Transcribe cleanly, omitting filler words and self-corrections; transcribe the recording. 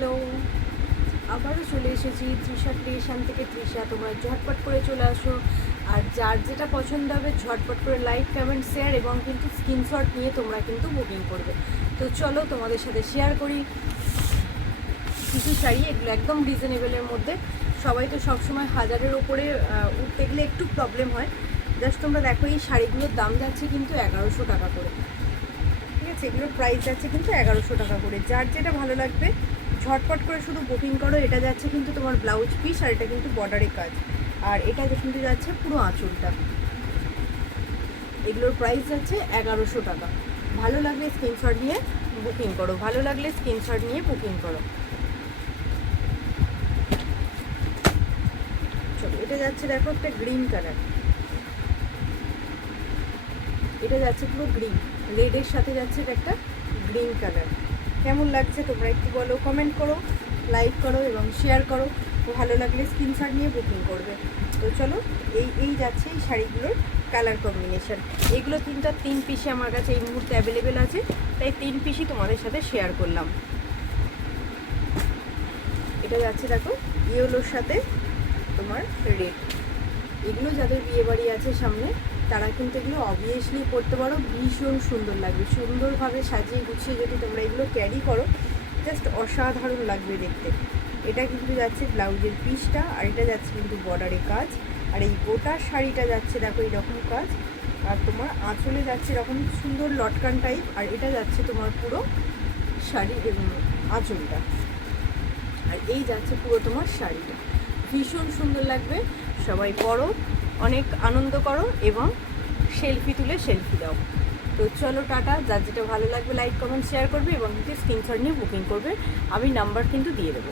Hello, আবারও চলে এসেছি তৃষা ক্রিয়েশন থেকে। তৃষা, তোমরা ঝটপট করে চলে আসো। আর যার যেটা পছন্দ হবে ঝটপট করে লাইক, কমেন্ট, শেয়ার এবং কিন্তু স্ক্রিনশট নিয়ে তোমরা কিন্তু বুকিং করবে। তো চলো তোমাদের সাথে শেয়ার করি কিছু শাড়ি। এগুলো একদম রিজনেবলের মধ্যে। সবাই তো সবসময় হাজারের ওপরে উঠতে গেলে একটু প্রবলেম হয়। জাস্ট তোমরা দেখো, এই শাড়িগুলোর দাম যাচ্ছে কিন্তু 1100 টাকা করে। ঠিক আছে, এগুলোর প্রাইস যাচ্ছে কিন্তু 1100 টাকা করে। যার যেটা ভালো লাগবে ঝটপট করে শুধু বুকিং করো। এটা যাচ্ছে কিন্তু তোমার ব্লাউজ পিস, আর এটা কিন্তু বর্ডারে কাজ, আর এটা কিন্তু যাচ্ছে পুরো আঁচলটা। এগুলোর প্রাইস যাচ্ছে 1100 টাকা। ভালো লাগলে স্ক্রিনশট নিয়ে বুকিং করো, ভালো লাগলে স্ক্রিনশট নিয়ে বুকিং করো। চলো, এটা যাচ্ছে দেখো একটা গ্রিন কালার। এটা যাচ্ছে পুরো গ্রিন, রেডের সাথে যাচ্ছে এটা একটা গ্রিন কালার। কেমন লাগছে তোমরা একটু বলো, কমেন্ট করো, লাইক করো এবং শেয়ার করো। ভালো লাগলে স্ক্রিনশট নিয়ে বুকিং করবে। তো চলো, এই যাচ্ছে এই শাড়িগুলোর কালার কম্বিনেশন। এগুলো তিন পিসে আমার কাছে এই মুহূর্তে অ্যাভেলেবেল আছে, তাই 3 পিসই তোমাদের সাথে শেয়ার করলাম। এটা যাচ্ছে দেখো ইয়েলোর সাথে তোমার রেড। এগুলো যাদের বিয়ে বাড়ি আছে সামনে, তারা কিন্তু এগুলো অবভিয়াসলি পরতে পারো, ভীষণ সুন্দর লাগবে। সুন্দরভাবে সাজিয়ে গুছিয়ে যদি তোমরা এগুলো ক্যারি করো, জাস্ট অসাধারণ লাগবে দেখতে। এটা কিন্তু যাচ্ছে ব্লাউজের পিসটা, আর এটা যাচ্ছে কিন্তু বর্ডারে কাজ, আর এই গোটা শাড়িটা যাচ্ছে দেখো এইরকম কাজ, আর তোমার আঁচলে যাচ্ছে এরকম সুন্দর লটকান টাইপ, আর এটা যাচ্ছে তোমার পুরো শাড়ি এবং আঁচলটা, আর এই যাচ্ছে পুরো তোমার শাড়িটা। ভীষণ সুন্দর লাগবে। সবাই পরো, অনেক আনন্দ করো এবং সেলফি তুলে সেলফি দাও। তো চলো টাটা। যার যেটা ভালো লাগবে লাইক, কমেন্ট, শেয়ার করবে এবং কিন্তু স্ক্রিনশট নিয়ে বুকিং করবে। আমি নাম্বার কিন্তু দিয়ে দেবো।